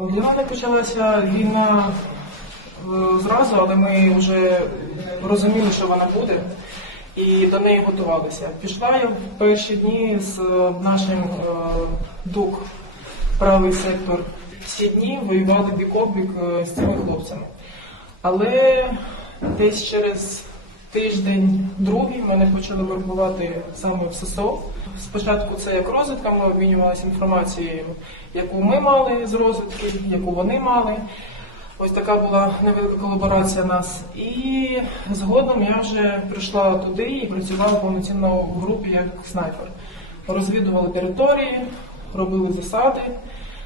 не почалася війна е, зразу, але ми вже розуміли, що вона буде, і до неї готувалися. Пішла я в перші дні з е, нашим е, ДУК, правий сектор. Всі дні воювали бік о бік е, з цими хлопцями. Але десь через тиждень, другий мене почали вербувати саме в ССО. Спочатку це як розвідка, ми обмінювалися інформацією, яку ми мали з розвідки, яку вони мали. Ось така була невелика колаборація нас. І згодом я вже прийшла туди і працювала повноцінно в групі як снайпер. Розвідували території, робили засади.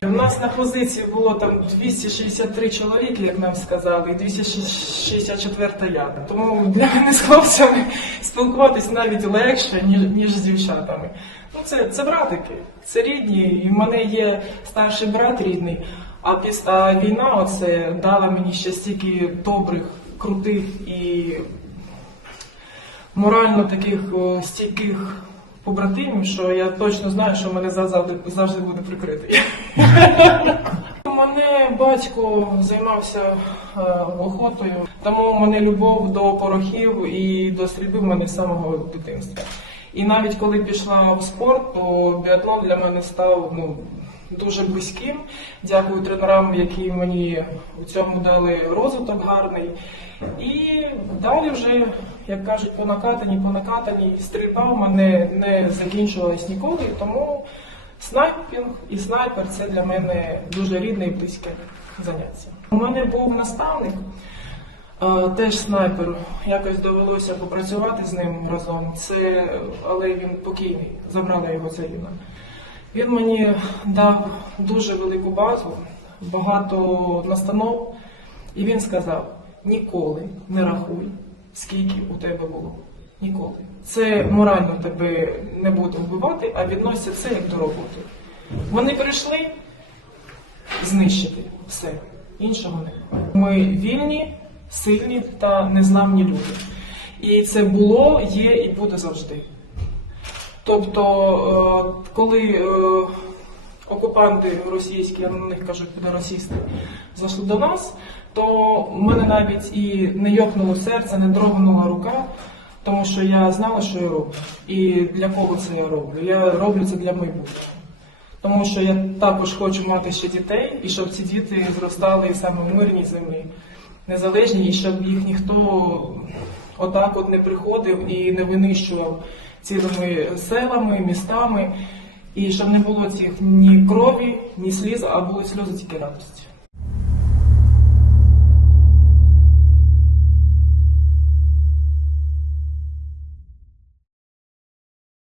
У нас на позиції було там 263 чоловіки, як нам сказали, і 264 я. Тому для мене з хлопцями спілкуватись навіть легше, ніж, ніж з дівчатами. Ну, це, це братики, це рідні. І в мене є старший брат рідний, а після війна оце дала мені ще стільки добрих, крутих і морально таких стійких побратимів, що я точно знаю, що мене завжди, завжди буде прикритий. У мене батько займався е, охотою, тому в мене любов до порохів і до стрільби в мене з самого дитинства. І навіть коли пішла в спорт, то біатлон для мене став ну, дуже близьким. Дякую тренерам, які мені у цьому дали розвиток гарний. І далі вже, як кажуть, по накатаній, по накатаній стрільба в мене не закінчувалась ніколи, тому снайпінг і снайпер це для мене дуже рідне і близьке заняття. У мене був наставник, теж снайпер. Якось довелося попрацювати з ним разом. Це, але він покійний, забрала його війна. Він мені дав дуже велику базу, багато настанов, і він сказав: ніколи не рахуй, скільки у тебе було. Ніколи. Це морально тебе не буде вбивати, а відноситься це як до роботи. Вони прийшли знищити все. Іншого немає. Ми вільні, сильні та незламні люди. І це було, є і буде завжди. Тобто, е, коли е, окупанти російські, я на них кажу підоросісти, зайшли до нас, то в мене навіть і не йокнуло серце, не дрогнула рука, тому що я знала, що я роблю. І для кого це я роблю. Я роблю це для майбутнього. Тому що я також хочу мати ще дітей, і щоб ці діти зростали саме в мирній землі, незалежні, і щоб їх ніхто отак от не приходив і не винищував цілими селами, містами, і щоб не було цих ні крові, ні сліз, а були сльози тільки радості.